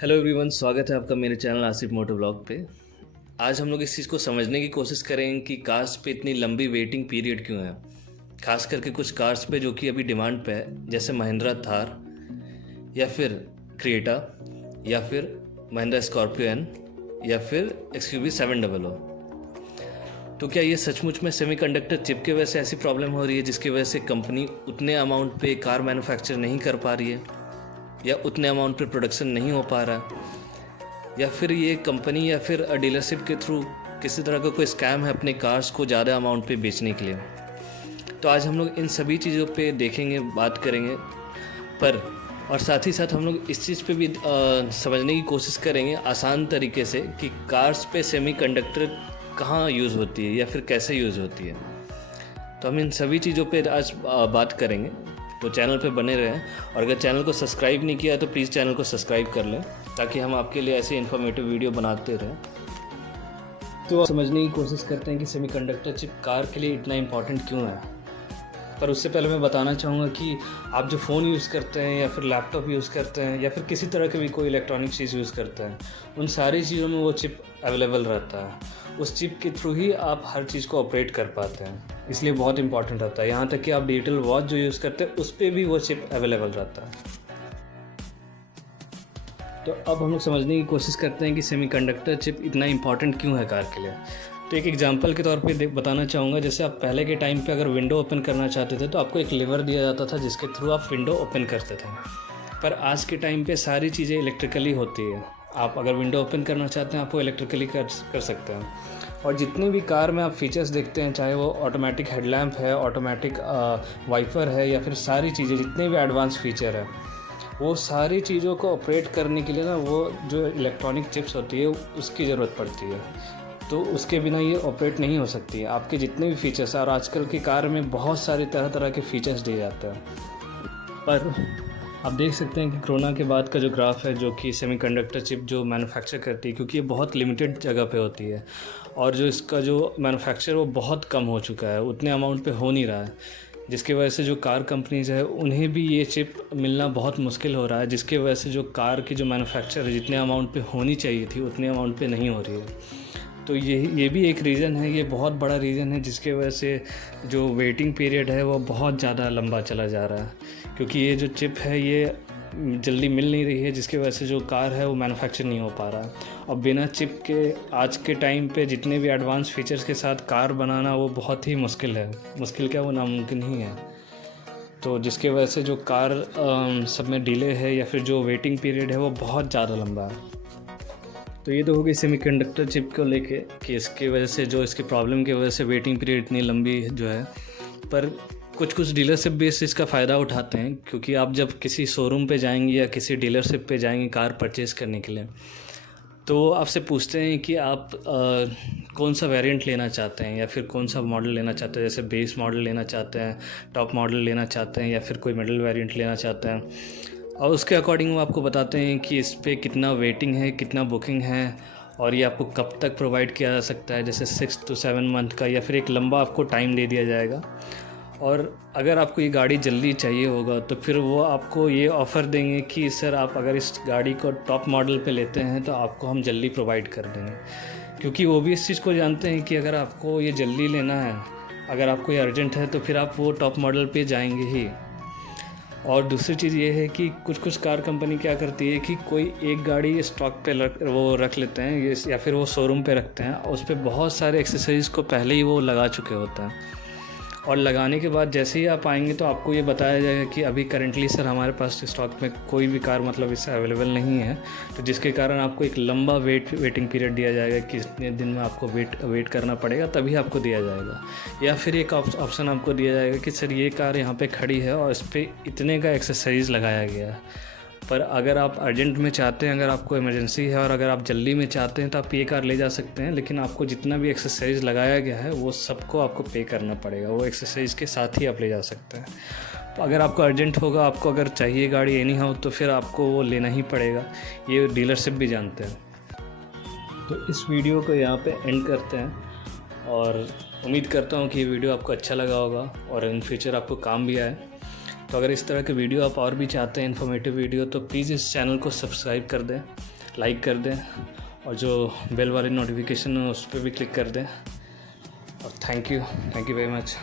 Hello everyone, स्वागत है आपका मेरे चैनल आसिफ मोटो ब्लॉग पे। आज हम लोग इस चीज़ को समझने की कोशिश करेंगे कि कार्स पे इतनी लंबी वेटिंग पीरियड क्यों है। खास करके कुछ कार्स पे जो कि अभी डिमांड पे है, जैसे महिंद्रा थार या फिर क्रिएटा या फिर महिंद्रा स्कॉर्पियो एन या फिर XUV 700। तो क्या ये सचमुच में सेमीकंडक्टर चिप की वजह से ऐसी प्रॉब्लम हो रही है जिसकी वजह से कंपनी उतने अमाउंट पे कार मैन्युफैक्चर नहीं कर पा रही है या उतने अमाउंट पे प्रोडक्शन नहीं हो पा रहा है, या फिर ये कंपनी या फिर डीलरशिप के थ्रू किसी तरह का कोई स्कैम है अपने कार्स को ज़्यादा अमाउंट पे बेचने के लिए। तो आज हम लोग इन सभी चीज़ों पे देखेंगे, बात करेंगे और साथ ही साथ हम लोग इस चीज़ पे भी समझने की कोशिश करेंगे आसान तरीके से कि कार्स पे सेमीकंडक्टर कहाँ यूज़ होती है या फिर कैसे यूज़ होती है। तो हम इन सभी चीज़ों पे आज बात करेंगे, तो चैनल पे बने रहें। और अगर चैनल को सब्सक्राइब नहीं किया है तो प्लीज़ चैनल को सब्सक्राइब कर लें ताकि हम आपके लिए ऐसे इन्फॉर्मेटिव वीडियो बनाते रहें। तो समझने की कोशिश करते हैं कि सेमीकंडक्टर चिप कार के लिए इतना इम्पॉर्टेंट क्यों है। पर उससे पहले मैं बताना चाहूँगा कि आप जो फ़ोन यूज़ करते हैं या फिर लैपटॉप यूज़ करते हैं या फिर किसी तरह के भी कोई इलेक्ट्रॉनिक चीज़ यूज़ करते हैं, उन सारी चीज़ों में वो चिप अवेलेबल रहता है। उस चिप के थ्रू ही आप हर चीज़ को ऑपरेट कर पाते हैं, इसलिए बहुत इंपॉर्टेंट रहता है। यहाँ तक कि आप डिजिटल वॉच जो यूज़ करते हैं उस पर भी वो चिप अवेलेबल रहता है। तो अब हम लोग समझने की कोशिश करते हैं कि सेमीकंडक्टर चिप इतना इम्पॉर्टेंट क्यों है कार के लिए। तो एक एग्जांपल के तौर पे बताना चाहूँगा, जैसे आप पहले के टाइम पे अगर विंडो ओपन करना चाहते थे तो आपको एक लीवर दिया जाता था जिसके थ्रू आप विंडो ओपन करते थे। पर आज के टाइम पे सारी चीज़ें इलेक्ट्रिकली होती है। आप अगर विंडो ओपन करना चाहते हैं आप वो इलेक्ट्रिकली कर सकते हैं। और जितने भी कार में आप फीचर्स देखते हैं, चाहे वो ऑटोमेटिक हेडलैम्प है, ऑटोमेटिक वाइपर है या फिर सारी चीज़ें जितने भी एडवांस फीचर है, वो सारी चीज़ों को ऑपरेट करने के लिए ना वो जो इलेक्ट्रॉनिक चिप्स होती है उसकी ज़रूरत पड़ती है। तो उसके बिना ये ऑपरेट नहीं हो सकती है। आपके जितने भी फीचर्स और आजकल की कार में बहुत सारे तरह तरह के फीचर्स दिए जाते हैं। पर आप देख सकते हैं कि कोरोना के बाद का जो ग्राफ है, जो कि सेमीकंडक्टर चिप जो मैन्युफैक्चर करती है, क्योंकि ये बहुत लिमिटेड जगह पे होती है और जो इसका जो मैन्युफैक्चर वो बहुत कम हो चुका है, उतने अमाउंट पे हो नहीं रहा है, जिसकी वजह से जो कार कंपनीज़ है उन्हें भी ये चिप मिलना बहुत मुश्किल हो रहा है, जिसकी वजह से जो कार की जो मैन्युफैक्चर है जितने अमाउंट पे होनी चाहिए थी उतने अमाउंट पे नहीं हो रही है। तो ये भी एक रीज़न है, ये बहुत बड़ा रीज़न है जिसकी वजह से जो वेटिंग पीरियड है वो बहुत ज़्यादा लंबा चला जा रहा है, क्योंकि ये जो चिप है ये जल्दी मिल नहीं रही है, जिसकी वजह से जो कार है वो मैन्युफैक्चर नहीं हो पा रहा है। और बिना चिप के आज के टाइम पे जितने भी एडवांस फीचर्स के साथ कार बनाना वो बहुत ही मुश्किल है। मुश्किल क्या, वो नामुमकिन ही है। तो जिसकी वजह से जो कार सब में डिले है या फिर जो वेटिंग पीरियड है वो बहुत ज़्यादा लंबा है। तो ये तो हो गई सेमीकंडक्टर चिप को लेके कि इसकी वजह से जो इसकी प्रॉब्लम की वजह से वेटिंग पीरियड इतनी लंबी जो है। पर कुछ डीलरशिप भी इसका फ़ायदा उठाते हैं, क्योंकि आप जब किसी शोरूम पे जाएंगे या किसी डीलरशिप पे जाएंगे कार परचेज़ करने के लिए, तो आपसे पूछते हैं कि आप कौन सा वेरिएंट लेना चाहते हैं या फिर कौन सा मॉडल लेना चाहते हैं। जैसे बेस मॉडल लेना चाहते हैं, टॉप मॉडल लेना चाहते हैं या फिर कोई मिडिल वेरिएंट लेना चाहते हैं, और उसके अकॉर्डिंग वो आपको बताते हैं कि इस पे कितना वेटिंग है, कितना बुकिंग है और ये आपको कब तक प्रोवाइड किया जा सकता है, जैसे 6 to 7 मंथ का या फिर एक लंबा आपको टाइम दे दिया जाएगा। और अगर आपको ये गाड़ी जल्दी चाहिए होगा तो फिर वो आपको ये ऑफ़र देंगे कि सर आप अगर इस गाड़ी को टॉप मॉडल पे लेते हैं तो आपको हम जल्दी प्रोवाइड कर देंगे, क्योंकि वो भी इस चीज़ को जानते हैं कि अगर आपको ये जल्दी लेना है, अगर आपको ये अर्जेंट है तो फिर आप वो टॉप मॉडल पे जाएंगे ही। और दूसरी चीज़ ये है कि कुछ कार कंपनी क्या करती है कि कोई एक गाड़ी स्टॉक पे वो रख लेते हैं या फिर वो शोरूम पे रखते हैं, उस पर बहुत सारे एक्सेसरीज़ को पहले ही वो लगा चुके होते हैं। और लगाने के बाद जैसे ही आप आएंगे तो आपको ये बताया जाएगा कि अभी करंटली सर हमारे पास स्टॉक में कोई भी कार मतलब इससे अवेलेबल नहीं है, तो जिसके कारण आपको एक लंबा वेटिंग पीरियड दिया जाएगा कि इतने दिन में आपको वेट करना पड़ेगा तभी आपको दिया जाएगा। या फिर एक ऑप्शन आपको दिया जाएगा कि सर ये कार यहाँ पे खड़ी है और इस पर इतने का एक्सेसरीज़ लगाया गया है, पर अगर आप अर्जेंट में चाहते हैं, अगर आपको इमरजेंसी है और अगर आप जल्दी में चाहते हैं तो आप ये कार ले जा सकते हैं, लेकिन आपको जितना भी एक्सेसरीज़ लगाया गया है वो सबको आपको पे करना पड़ेगा, वो एक्सेसरीज़ के साथ ही आप ले जा सकते हैं। तो अगर आपको अर्जेंट होगा, आपको अगर चाहिए गाड़ी एनी हाउ, तो फिर आपको वो लेना ही पड़ेगा, ये डीलरशिप भी जानते हैं। तो इस वीडियो को यहाँ पे एंड करते हैं और उम्मीद करता हूँ कि ये वीडियो आपको अच्छा लगा होगा और इन फ्यूचर आपको काम भी आए। तो अगर इस तरह के वीडियो आप और भी चाहते हैं, इन्फॉर्मेटिव वीडियो, तो प्लीज़ इस चैनल को सब्सक्राइब कर दें, लाइक कर दें और जो बेल वाली नोटिफिकेशन है उस पर भी क्लिक कर दें। और थैंक यू वेरी मच।